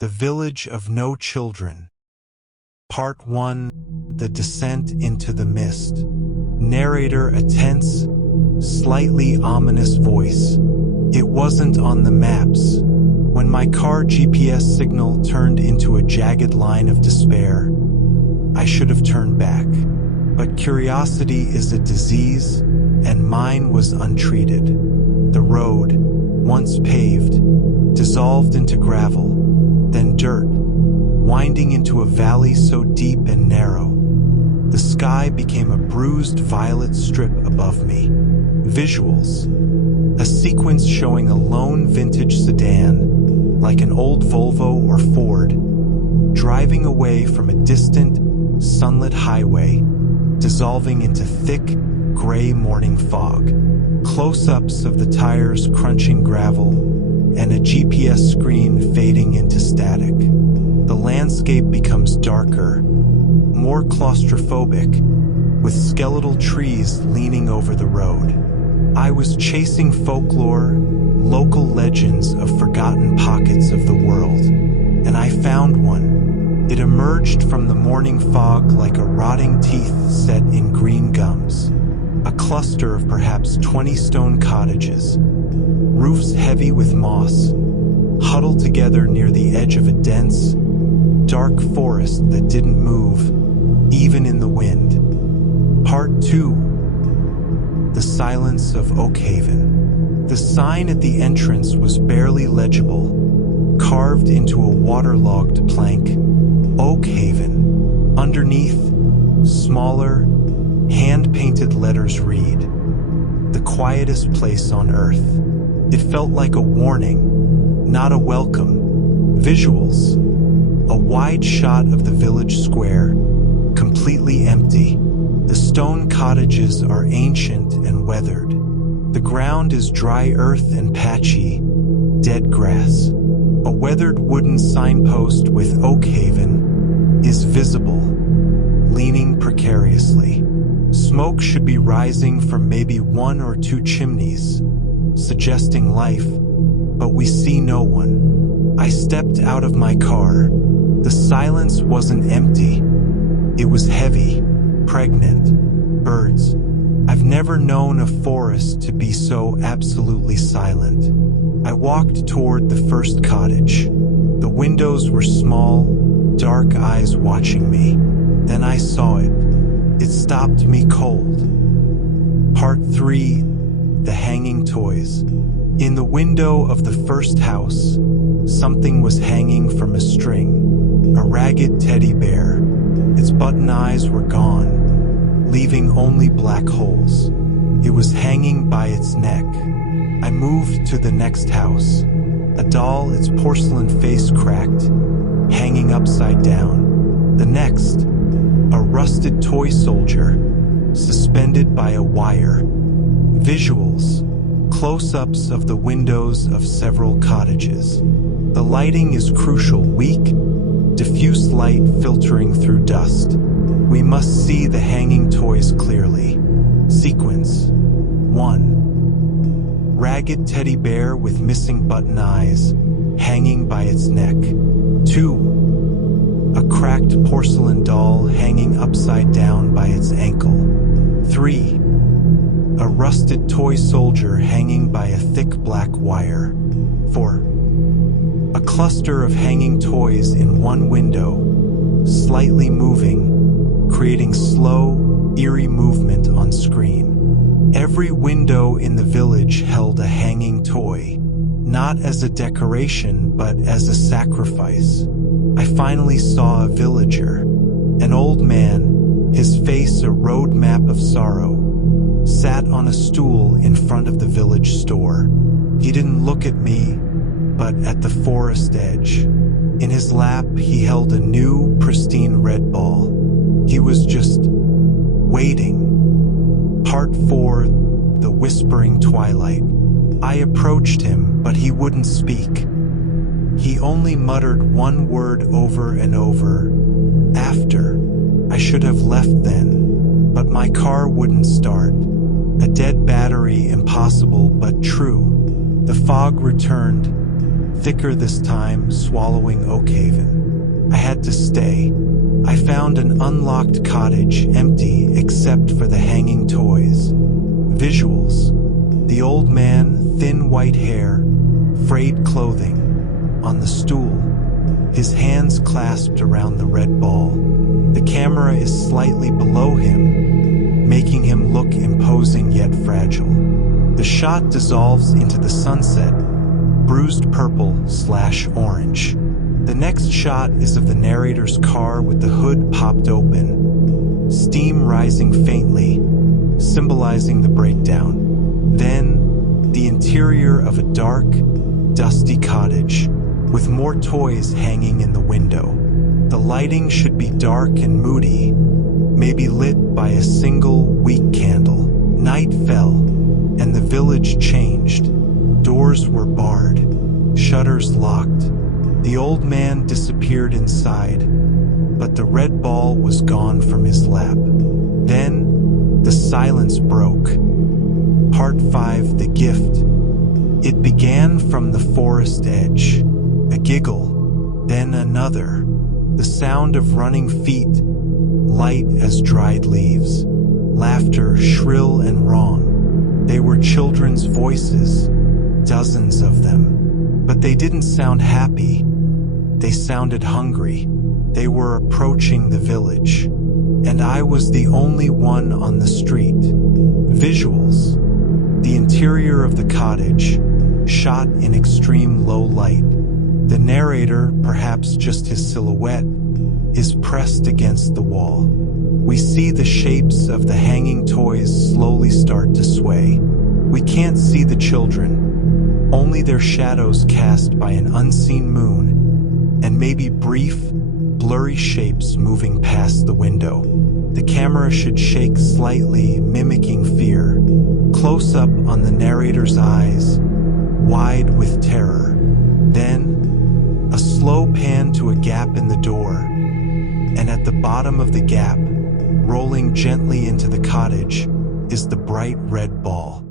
The Village of No Children. Part 1. The Descent into the Mist. Narrator: a tense, slightly ominous voice. It wasn't on the maps. When my car GPS signal turned into a jagged line of despair, I should have turned back. But curiosity is a disease, and mine was untreated. The road, once paved, dissolved into gravel, then dirt, winding into a valley so deep and narrow. The sky became a bruised violet strip above me. Visuals: a sequence showing a lone vintage sedan, like an old Volvo or Ford, driving away from a distant, sunlit highway, dissolving into thick, gray morning fog. Close-ups of the tires crunching gravel, and a GPS screen fading into static. The landscape becomes darker, more claustrophobic, with skeletal trees leaning over the road. I was chasing folklore, local legends of forgotten pockets of the world, and I found one. It emerged from the morning fog like a rotting teeth set in green gums. A cluster of perhaps 20 stone cottages, roofs heavy with moss, huddled together near the edge of a dense, dark forest that didn't move, even in the wind. Part 2. The Silence of Oakhaven. The sign at the entrance was barely legible, carved into a waterlogged plank. Oakhaven. Underneath, smaller, hand-painted letters read, "The quietest place on earth." It felt like a warning, not a welcome. Visuals: a wide shot of the village square, completely empty. The stone cottages are ancient and weathered. The ground is dry earth and patchy, dead grass. A weathered wooden signpost with Oakhaven is visible, leaning precariously. Smoke should be rising from maybe 1 or 2 chimneys, suggesting life, but we see no one. I stepped out of my car. The silence wasn't empty. It was heavy, pregnant. Birds. I've never known a forest to be so absolutely silent. I walked toward the first cottage. The windows were small, dark eyes watching me. Then I saw it. It stopped me cold. Part 3. The Hanging Toys. In the window of the first house, something was hanging from a string. A ragged teddy bear. Its button eyes were gone, leaving only black holes. It was hanging by its neck. I moved to the next house. A doll, its porcelain face cracked, hanging upside down. The next, a rusted toy soldier, suspended by a wire. Visuals: close-ups of the windows of several cottages. The lighting is crucial, weak, diffuse light filtering through dust. We must see the hanging toys clearly. Sequence: 1. Ragged teddy bear with missing button eyes, hanging by its neck. 2. A cracked porcelain doll hanging upside down by its ankle. 3. A rusted toy soldier hanging by a thick black wire. 4. A cluster of hanging toys in one window, slightly moving, creating slow, eerie movement on screen. Every window in the village held a hanging toy, not as a decoration but as a sacrifice. I finally saw a villager, an old man, his face a road map of sorrow, sat on a stool in front of the village store. He didn't look at me, but at the forest edge. In his lap, he held a new, pristine red ball. He was just waiting. Part 4. The Whispering Twilight. I approached him, but he wouldn't speak. He only muttered one word over and over. After. I should have left then, but my car wouldn't start. A dead battery, impossible but true. The fog returned, thicker this time, swallowing Oakhaven. I had to stay. I found an unlocked cottage, empty except for the hanging toys. Visuals. The old man, thin white hair, frayed clothing, on the stool, his hands clasped around the red ball. The camera is slightly below him, making him look imposing yet fragile. The shot dissolves into the sunset, bruised purple/orange. The next shot is of the narrator's car with the hood popped open, steam rising faintly, symbolizing the breakdown. Then, the interior of a dark, dusty cottage, with more toys hanging in the window. The lighting should be dark and moody, maybe lit by a single, weak candle. Night fell, and the village changed. Doors were barred, shutters locked. The old man disappeared inside, but the red ball was gone from his lap. Then, the silence broke. Part 5, The Gift. It began from the forest edge. A giggle, then another. The sound of running feet, light as dried leaves. Laughter shrill and wrong. They were children's voices, dozens of them. But they didn't sound happy. They sounded hungry. They were approaching the village. And I was the only one on the street. Visuals. The interior of the cottage, shot in extreme low light. The narrator, perhaps just his silhouette, is pressed against the wall. We see the shapes of the hanging toys slowly start to sway. We can't see the children, only their shadows cast by an unseen moon, and maybe brief, blurry shapes moving past the window. The camera should shake slightly, mimicking fear. Close up on the narrator's eyes, wide with terror. Then, a slow pan to a gap in the door, and at the bottom of the gap, rolling gently into the cottage, is the bright red ball.